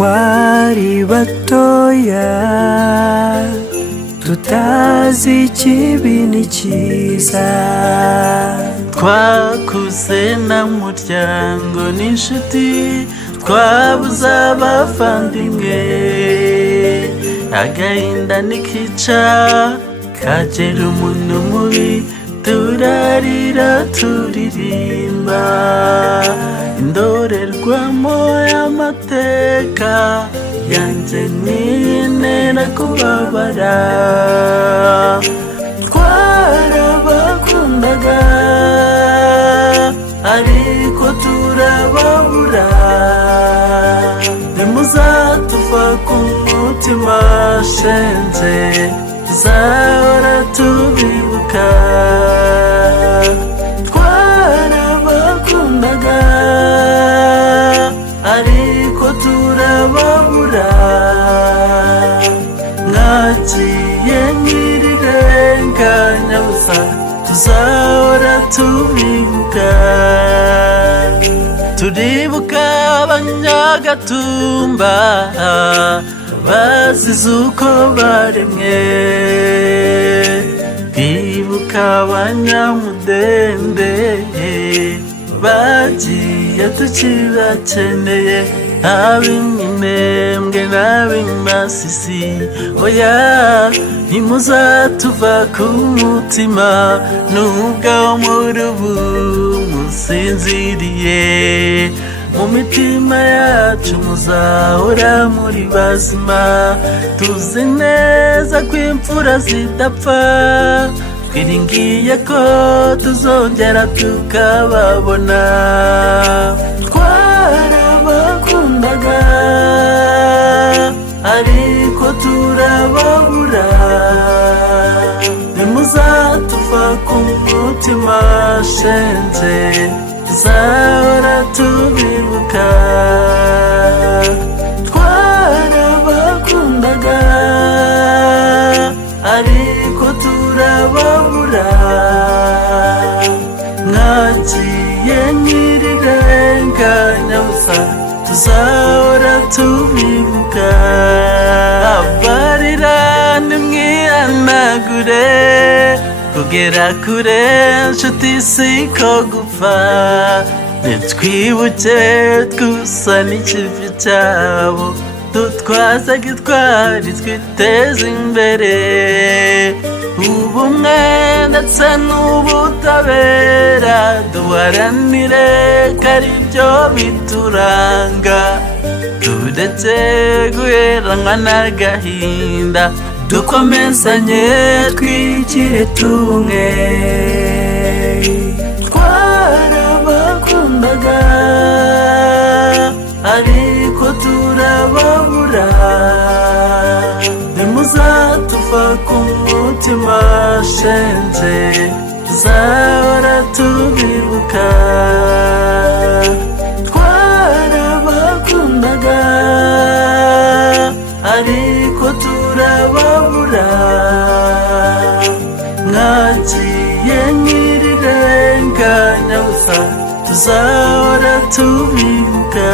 twari batoya tutazi ikibi n'ikiza, twakuze na muryango n'inshuti, twabuze abavandimwe, agahinda nikica kagera umuntu mubi, turarira turirimba indorerwamo y'amateka yanjye nintera kubabara. Twarabakundaga ariko turababura, ntimuzatuva ku mutima shenze, tuzahora tubibuka. Twarabakundaga ariko turababura, mwagiye nk'irirenganya busa, tuzahora tubibuka. Turibuka abanyagatumba bazize uko baremwe, twibuka abanyamudende bagiye tukibakeneye, ab'iminembwe n'ab'imasisi, oya ntimuzatuva ku mutima, nubwo muri ubu musinziriye, mu mitima yacu muzahora muri bazima. Tuzi neza ko imfura zidapfa, twiringiye ko tuzongera tukababona. Twarabakundaga ariko turababura, ntimuzatuva ku mutima shenze, tuzahora tubibuka. Twarabakundaga ariko turababura, mwagiye nk'irirenganya busa, tuzahora tubibuka. Abarira nimwihanagure, kugera kure nshuti siko gupfa, nitwibuke twusa n'ikivi cyabo, dutwaze gitwari twiteze imbere, ubumwe ndetse n'ubutabera, duharanire ko ari byo bituranga, turetse guheranwa n'agahinda, dukomezanye twigire tumwe. Twarabakundaga ariko turababura, ntimuzatuva ku mutima shenze, tuzahora tubibuka. Twarabakundaga ariko turababura, mwagiye nk'irirenganya busa, tuzahora tubibuka.